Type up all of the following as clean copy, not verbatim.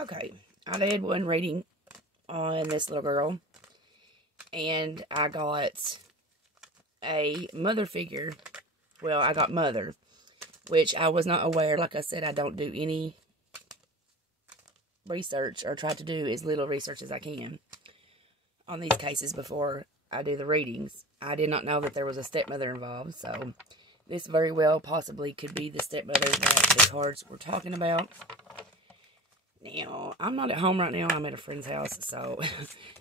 Okay, I did one reading on this little girl, and I got a mother figure. Well, I got mother, which I was not aware. Like I said, I don't do any research, or try to do as little research as I can on these cases before I do the readings. I did not know that there was a stepmother involved, so this very well possibly could be the stepmother that the cards were talking about. Now, I'm not at home right now. I'm at a friend's house, so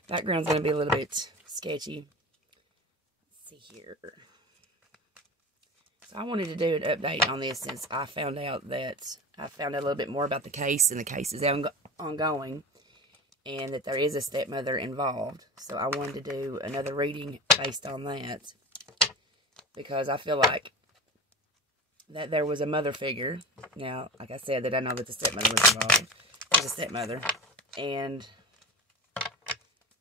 background's going to be a little bit sketchy. Let's see here. So I wanted to do an update on this since I found out a little bit more about the case, and the case is ongoing, and that there is a stepmother involved. So I wanted to do another reading based on that, because I feel like that there was a mother figure. Now, like I said, that I know that the stepmother was involved. There's a stepmother, and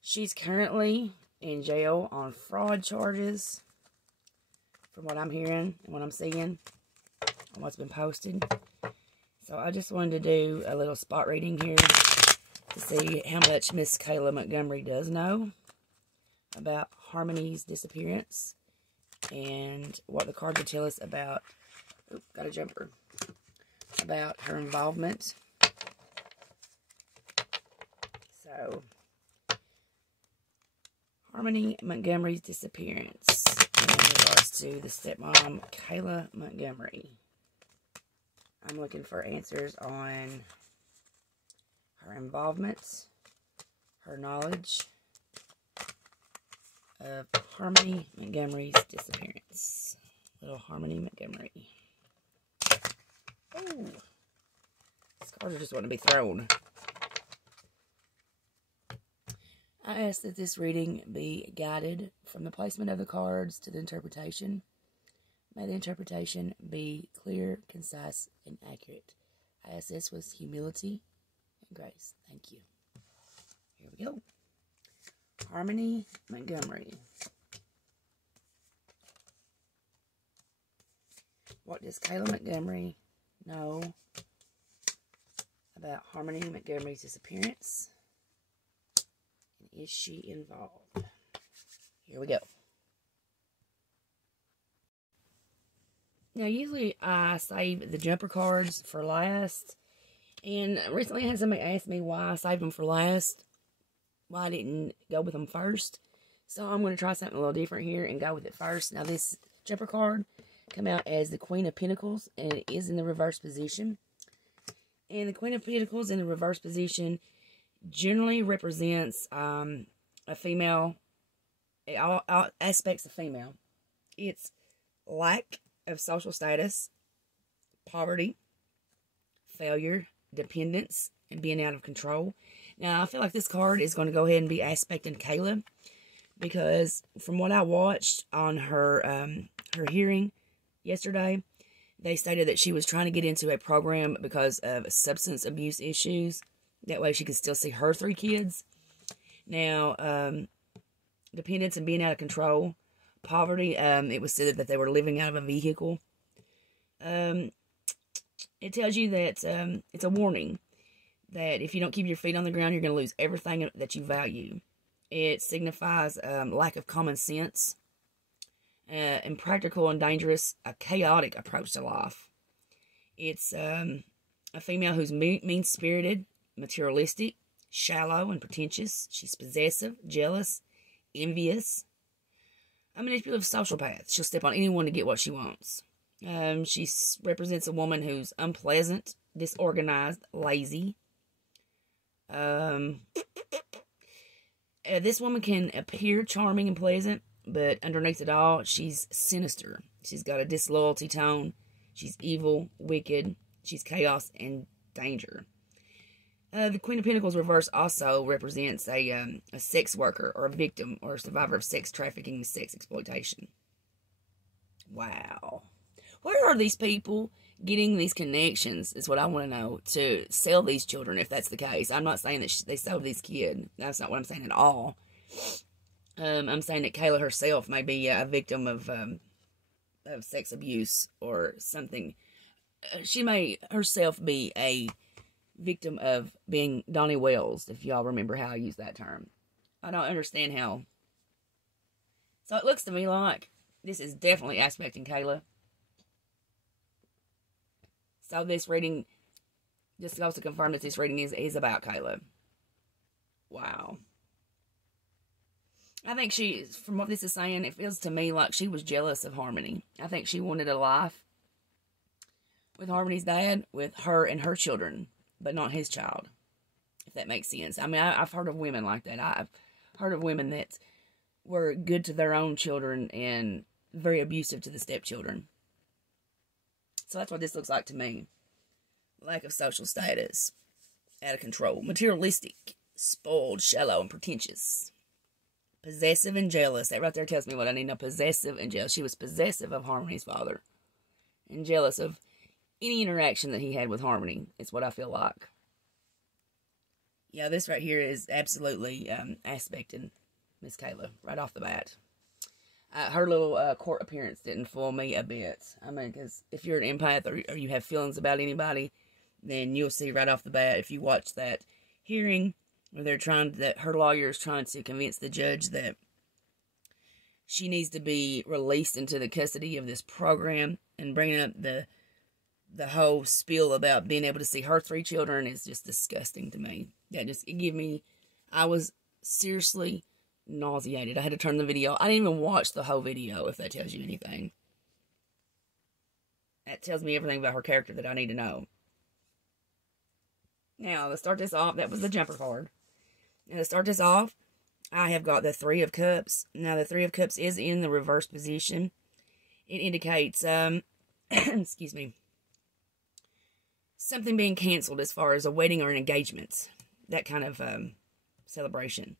she's currently in jail on fraud charges, from what I'm hearing and what I'm seeing and what's been posted. So I just wanted to do a little spot reading here to see how much Miss Kayla Montgomery does know about Harmony's disappearance, and what the cards will tell us about, got a jumper, about her involvement. So, Harmony Montgomery's disappearance in regards to the stepmom, Kayla Montgomery. I'm looking for answers on her involvement, her knowledge of Harmony Montgomery's disappearance. Little Harmony Montgomery. Oh, these cards just want to be thrown. I ask that this reading be guided from the placement of the cards to the interpretation. May the interpretation be clear, concise, and accurate. I ask this with humility and grace. Thank you. Here we go. Harmony Montgomery. What does Kayla Montgomery know about Harmony Montgomery's disappearance? And is she involved? Here we go. Now, usually I save the jumper cards for last. And recently I had somebody ask me why I saved them for last. Why I didn't go with them first. So I'm going to try something a little different here and go with it first. Now, this jumper card come out as the Queen of Pentacles, and it is in the reverse position. And the Queen of Pentacles in the reverse position generally represents a female, all aspects of female. It's lack of social status, poverty, failure, dependence, and being out of control. Now, I feel like this card is going to go ahead and be aspecting Kayla, because from what I watched on her her hearing yesterday, they stated that she was trying to get into a program because of substance abuse issues. That way she could still see her 3 kids. Now, dependence and being out of control. Poverty, it was said that they were living out of a vehicle. It tells you that it's a warning that if you don't keep your feet on the ground, you're going to lose everything that you value. It signifies lack of common sense, impractical and dangerous, a chaotic approach to life. It's a female who's mean-spirited, materialistic, shallow, and pretentious. She's possessive, jealous, envious, a manipulative sociopath. She'll step on anyone to get what she wants. She represents a woman who's unpleasant, disorganized, lazy. This woman can appear charming and pleasant, but underneath it all, she's sinister. She's got a disloyalty tone. She's evil, wicked. She's chaos and danger. The Queen of Pentacles reverse also represents a sex worker or a victim or a survivor of sex trafficking and sex exploitation. Wow. Where are these people getting these connections is what I want to know, to sell these children, if that's the case. I'm not saying that they sold these kids. That's not what I'm saying at all. I'm saying that Kayla herself may be a victim of sex abuse or something. She may herself be a victim of being Donnie Wells, if y'all remember how I use that term. I don't understand how. So it looks to me like this is definitely aspecting Kayla. So this reading just goes to confirm that this reading is about Kayla. Wow. I think from what this is saying, it feels to me like she was jealous of Harmony. I think she wanted a life with Harmony's dad, with her and her children, but not his child, if that makes sense. I mean, I've heard of women like that. I've heard of women that were good to their own children and very abusive to the stepchildren. So that's what this looks like to me. Lack of social status, out of control, materialistic, spoiled, shallow, and pretentious. Possessive and jealous. That right there tells me what I need to know. Possessive and jealous. She was possessive of Harmony's father. And jealous of any interaction that he had with Harmony. It's what I feel like. Yeah, this right here is absolutely aspecting Miss Kayla right off the bat. Her little court appearance didn't fool me a bit. I mean, because if you're an empath or you have feelings about anybody, then you'll see right off the bat if you watch that hearing where her lawyer is trying to convince the judge that she needs to be released into the custody of this program, and bringing up the whole spiel about being able to see her 3 children is just disgusting to me. I was seriously nauseated. I had to turn the video. I didn't even watch the whole video, if that tells you anything. That tells me everything about her character that I need to know. Now, to start this off, that was the jumper card. Now, to start this off, I have got the 3 of Cups. Now, the 3 of Cups is in the reverse position. It indicates, excuse me, something being canceled as far as a wedding or an engagement. That kind of celebration.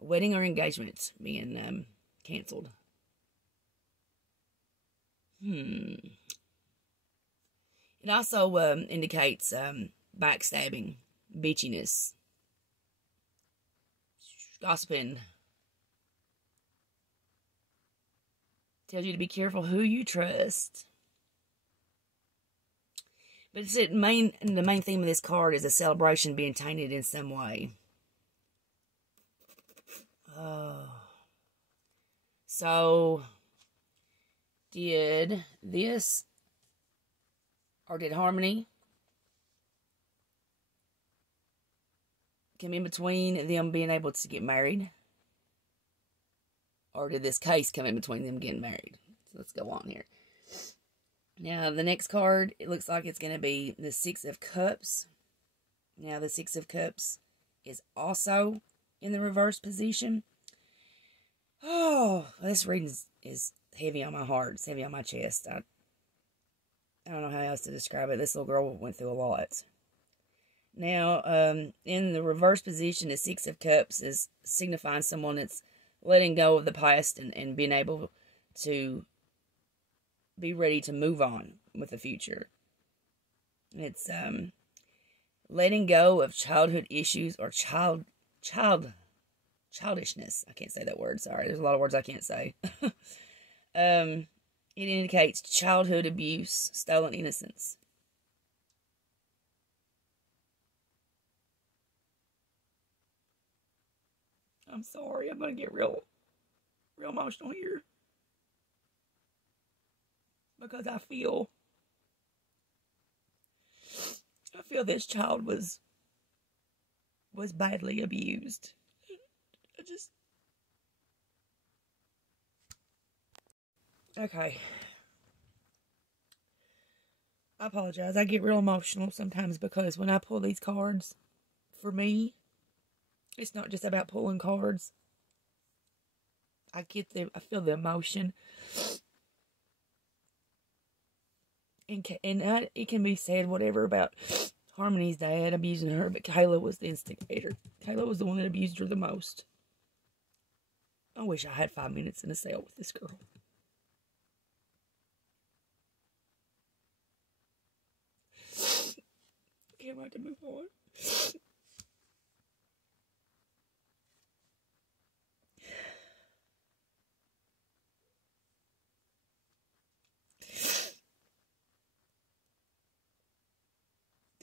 A wedding or engagement being canceled. It also indicates backstabbing, bitchiness, gossiping. Tells you to be careful who you trust. But the main theme of this card is a celebration being tainted in some way. Oh. So, did this, or did Harmony come in between them being able to get married? Or did this case come in between them getting married? So let's go on here. Now, the next card, it looks like it's going to be the 6 of Cups. Now, the 6 of Cups is also in the reverse position. Oh, this reading is heavy on my heart. It's heavy on my chest. I don't know how else to describe it. This little girl went through a lot. Now, in the reverse position, the 6 of Cups is signifying someone that's letting go of the past and being able to be ready to move on with the future. It's letting go of childhood issues or childishness. I can't say that word. Sorry, there's a lot of words I can't say. It indicates childhood abuse, stolen innocence. I'm sorry. I'm going to get real emotional here. Because I feel this child was badly abused. Okay. I apologize. I get real emotional sometimes because when I pull these cards, for me, it's not just about pulling cards. I feel the emotion. And it can be said whatever about Harmony's dad abusing her, but Kayla was the instigator. Kayla was the one that abused her the most. I wish I had 5 minutes in a cell with this girl. Can't wait to move on.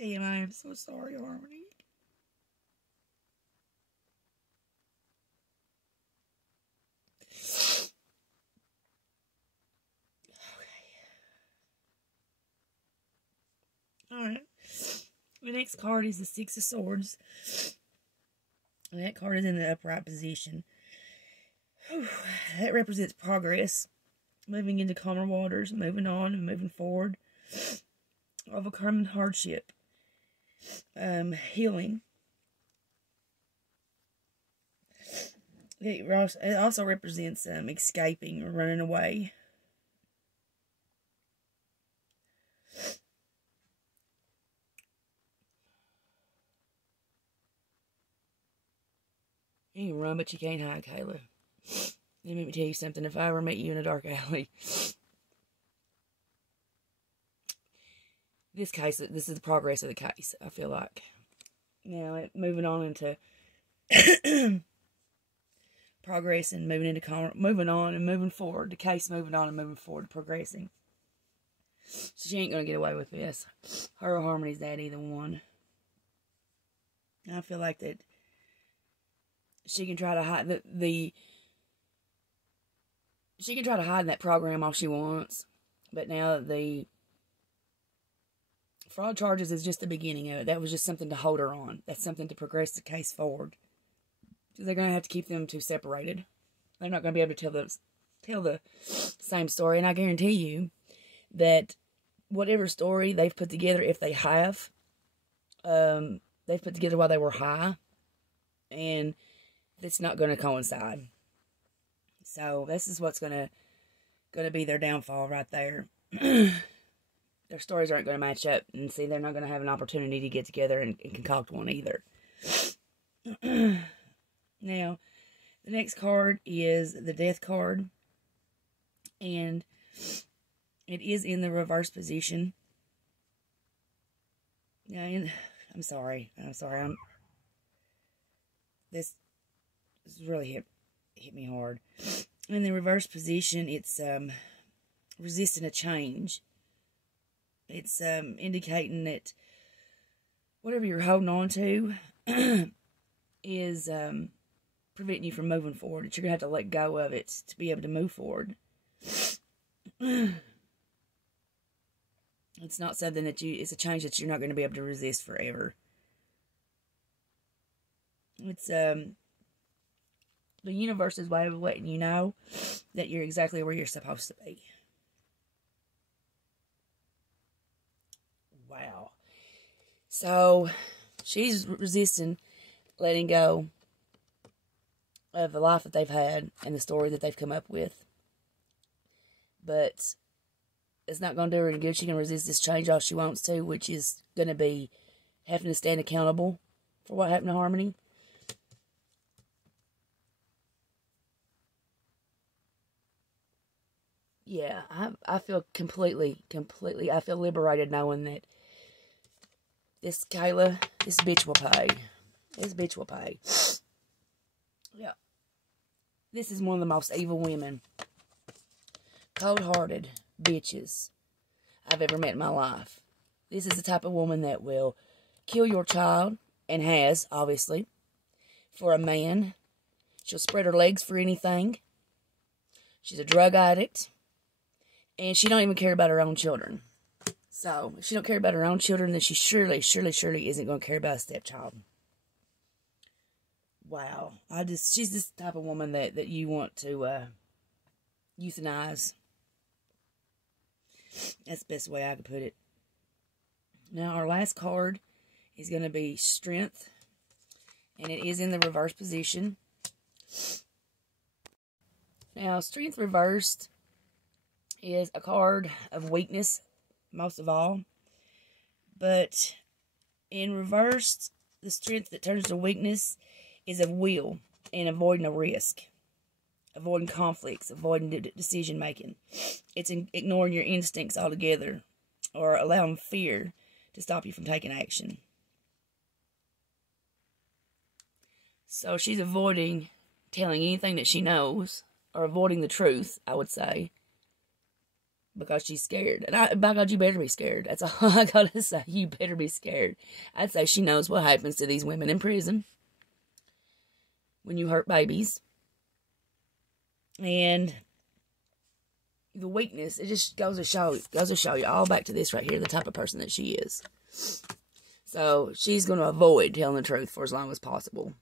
Damn, I am so sorry, Harmony. Alright. The next card is the Six of Swords. And that card is in the upright position. Whew. That represents progress. Moving into calmer waters, moving on and moving forward. Overcoming hardship. Healing. It also represents escaping or running away. You can run, but you can't hide, Kayla. Let me tell you something. If I ever met you in a dark alley, this is the progress of the case, I feel like. Now, moving on into progress and moving into moving on and moving forward. The case moving on and moving forward, progressing. So she ain't going to get away with this. Her or Harmony's that either one. I feel like that she can try to hide she can try to hide that program all she wants. But now the fraud charges is just the beginning of it. That was just something to hold her on. That's something to progress the case forward. So they're going to have to keep them two separated. They're not going to be able to tell the same story. And I guarantee you that whatever story they've put together, if they have, they've put together while they were high. And it's not going to coincide. So this is what's going to be their downfall right there. Their stories aren't going to match up. And see, they're not going to have an opportunity to get together and concoct one either. Now, the next card is the Death card. And it is in the reverse position. Yeah, I'm sorry. This really hit me hard. In the reverse position, it's resisting a change. It's indicating that whatever you're holding on to is preventing you from moving forward. That you're going to have to let go of it to be able to move forward. It's not something that it's a change that you're not going to be able to resist forever. It's the universe's way of letting you know that you're exactly where you're supposed to be. Wow. So, she's resisting letting go of the life that they've had and the story that they've come up with. But it's not going to do her any good. She can resist this change all she wants to, which is going to be having to stand accountable for what happened to Harmony. Yeah, I feel completely, I feel liberated knowing that this Kayla, this bitch will pay. This bitch will pay. Yeah. This is one of the most evil women, cold-hearted bitches I've ever met in my life. This is the type of woman that will kill your child, and has, obviously, for a man. She'll spread her legs for anything. She's a drug addict. And she don't even care about her own children. So, if she don't care about her own children, then she surely isn't going to care about a stepchild. Wow. She's this type of woman that you want to euthanize. That's the best way I could put it. Now, our last card is going to be Strength. And it is in the reverse position. Now, Strength reversed is a card of weakness, most of all. But in reverse, the strength that turns to weakness is of will and avoiding a risk. Avoiding conflicts, avoiding decision making. It's ignoring your instincts altogether, or allowing fear to stop you from taking action. So she's avoiding telling anything that she knows, or avoiding the truth, I would say. because she's scared. And by God, you better be scared. That's all I gotta say. You better be scared. I'd say she knows what happens to these women in prison when you hurt babies. And the weakness, it just goes to show you all back to this right here, the type of person that she is. So she's going to avoid telling the truth for as long as possible.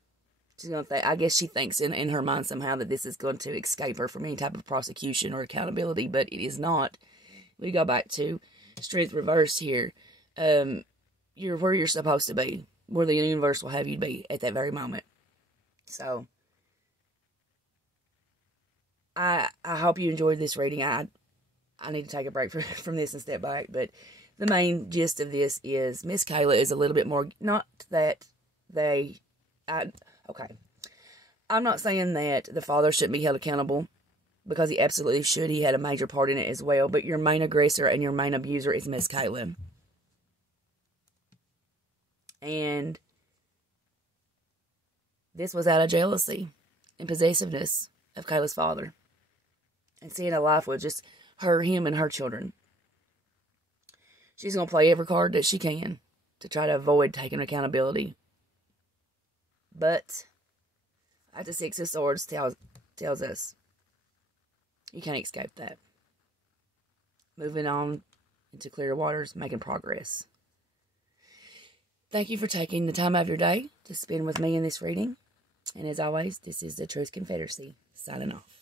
She's going to think, I guess she thinks in her mind somehow that this is going to escape her from any type of prosecution or accountability, but it is not. We go back to strength reversed here. You're where you're supposed to be, where the universe will have you be at that very moment. So I hope you enjoyed this reading. I need to take a break from this and step back, but the main gist of this is Miss Kayla is a little bit more, not that okay. I'm not saying that the father shouldn't be held accountable, because he absolutely should. He had a major part in it as well, but your main aggressor and your main abuser is Miss Kayla. And this was out of jealousy and possessiveness of Kayla's father, and seeing a life with just him and her children. She's going to play every card that she can to try to avoid taking accountability. But at the Six of Swords tells us you can't escape that. Moving on into clearer waters, making progress. Thank you for taking the time out of your day to spend with me in this reading. And as always, this is the Truth Confederacy, signing off.